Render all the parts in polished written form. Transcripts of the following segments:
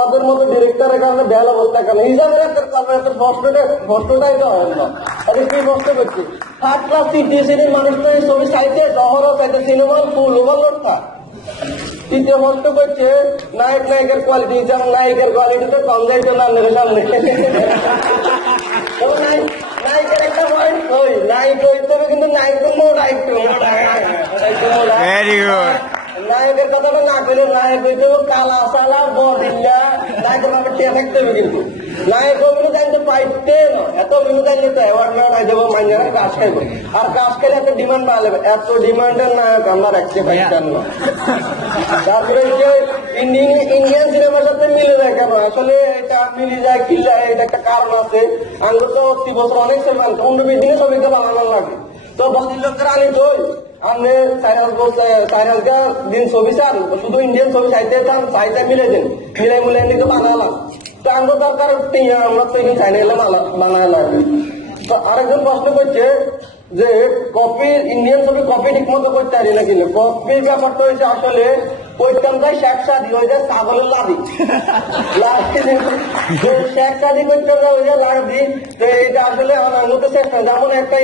আমাদের মতো ডিরেক্টরের কারণে বেহাল অবস্থা কেন হিসাবের একটা কষ্টটাই তো হয় না। আরে কি কষ্ট করছি থার্ড ক্লাস তৃতীয় শ্রেণীর মানুষ তো এই ছবি চাইতে শহরও চাইতে সিনেমার ফুল ওভারলোড থাক। তৃতীয় কষ্ট করছে নায়ক নায়িকার কোয়ালিটি, যেমন নায়িকার কোয়ালিটি তো কম যাইতো না সামনে। নায়িকার একটা পয়েন্ট ওই নায়িক হইতে হবে, কিন্তু নায়ক মোটা একটু ভেরি গুড। নায়কের কথাটা না কইলে নায়ক হইতে হবে কালা সালা বদিল্লা, নায়কের ব্যাপার টিয়া থাকতে হবে। কিন্তু নায়ক অভিনয় জানতে পাইতে না, এত অভিনয় জানলে তো অ্যাওয়ার্ড নেওয়া যাবো, মাইনারা কাজ খাইবো। আর কাজ খেলে এত ডিমান্ড বাড়ালে, এত ডিমান্ডের নায়ক আমরা রাখতে পারতাম না। তারপরে ইন্ডিয়ান সিনেমার সাথে মিলে যায় কেন? আসলে এটা মিলে যায় কি যায়, এটা একটা কারণ আছে। আঙ্গুর তো 80 বছর অনেক সিনেমা 15-20 দিনে ছবিতে বানানো লাগে, তো বদিল্লোকের আনি তো আপনি 4,000 দিন ছবি চান, শুধু ইন্ডিয়ান ছবি চাইতে মিলে দেন, মিলে দিকে বানালাম। তো আমরা দরকার আমরা তো এখানে চাইনা গেলে বানায় লাগবে। তো আরেকজন প্রশ্ন করছে যে কপি ইন্ডিয়ান ছবি কপি ঠিক মতো করতে পারি না, কিন্তু কপির ব্যাপারটা হয়েছে আসলে করতাম যায় শেখ সাদি হয়ে যায় ছাগলের লাদি শেখ সাদি করতাম না, ওই যে লাদি। তো এটা আসলে আমার মতো চেষ্টা, যেমন একটা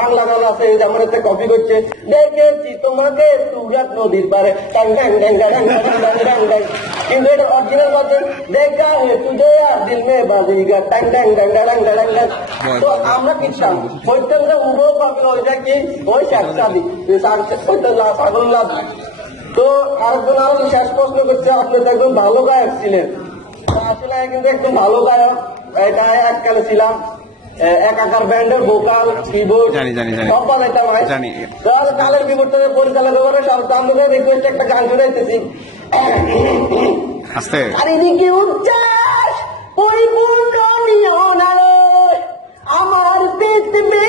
বাংলা গান আছে, যেমন একটা কপি করছে দেখেছি তোমাকে সুরাত নদীর পারে ট্যাং ট্যাং ট্যাং ট্যাং ট্যাং ট্যাং ট্যাং, কিন্তু এটা অরিজিনাল বাজে দেখা হে তুঝে আর দিল মে বাজিগা ট্যাং ট্যাং ট্যাং ট্যাং ট্যাং ট্যাং। তো আমরা কিনতাম করতাম যে উড়ো কপি হয়ে যায় কি ওই শেখ সাদি ছাগল লাদি। তো আরেকজন আরো শেষ প্রশ্ন করছে, আপনি তো একদম ভালো গায়ক ছিলেন, আসলে কিন্তু একদম ভালো গায়ক এটা এককালে ছিলাম, একাকার ব্যান্ডের ভোকাল কিবোর্ড সব বাজাইতাম। তাহলে কালের বিবর্তনের পরিচালক করে সব আমাদের রিকোয়েস্ট একটা গান শুনাইতেছি। চারিদিকে উচ্ছ্বাস পরিপূর্ণ নিয়ন আলো, আমার পৃথিবী